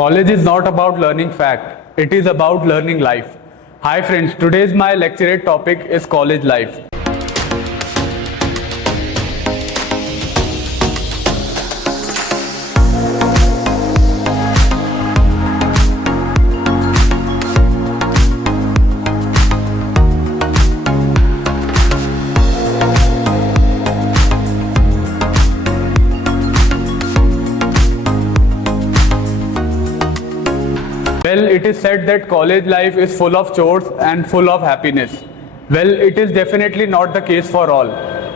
College is not about learning fact, it is about learning life. Hi friends, today's my lecturate topic is college life. Well, it is said that college life is full of chores and full of happiness. Well, it is definitely not the case for all.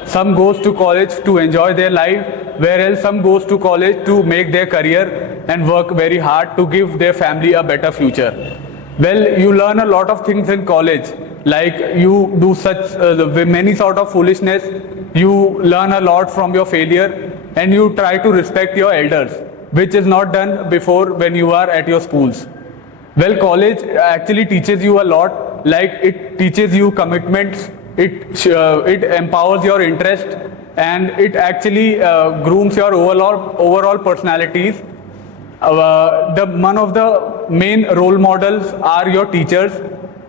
Some goes to college to enjoy their life, whereas some goes to college to make their career and work very hard to give their family a better future. Well, you learn a lot of things in college, like you do such many sort of foolishness, you learn a lot from your failure, and you try to respect your elders, which is not done before when you are at your schools. Well, college actually teaches you a lot, like it teaches you commitments, it empowers your interest, and it actually grooms your overall personalities. One of the main role models are your teachers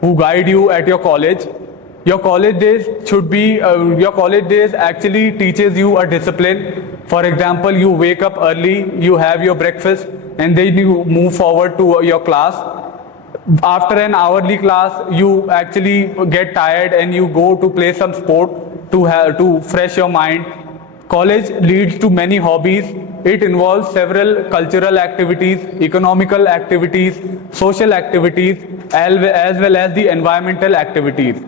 who guide you at your college. Your college days actually teaches you a discipline. For example, you wake up early, you have your breakfast, and then you move forward to your class. After an hourly class, you actually get tired and you go to play some sport to fresh your mind. College leads to many hobbies. It involves several cultural activities, economical activities, social activities, as well as the environmental activities.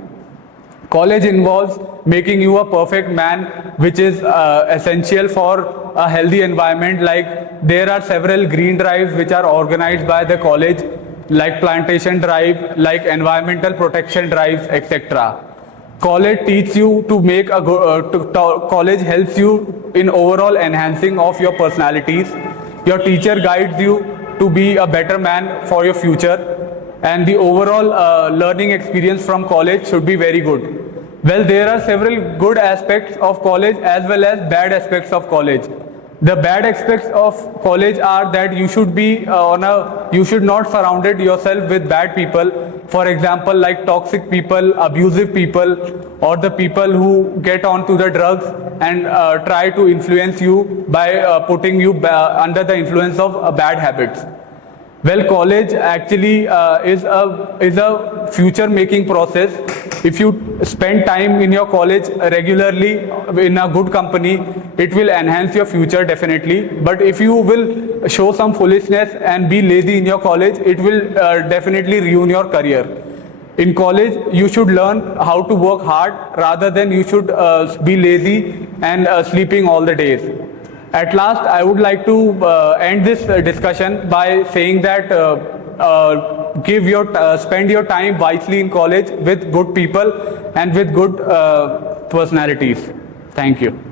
College involves making you a perfect man, which is essential for a healthy environment. Like there are several green drives which are organized by the college, like plantation drive, like environmental protection drives, etc. College teaches you to make a college helps you in overall enhancing of your personalities. Your teacher guides you to be a better man for your future. And the overall learning experience from college should be very good. Well, there are several good aspects of college as well as bad aspects of college. The bad aspects of college are that you should be you should not surrounded yourself with bad people. For example, like toxic people, abusive people, or the people who get onto the drugs and try to influence you by putting you under the influence of bad habits. Well, college actually is a future-making process. If you spend time in your college regularly in a good company, it will enhance your future definitely. But if you will show some foolishness and be lazy in your college, it will definitely ruin your career. In college, you should learn how to work hard rather than you should be lazy and sleeping all the days. At last, I would like to end this discussion by saying that spend your time wisely in college with good people and with good personalities. Thank you.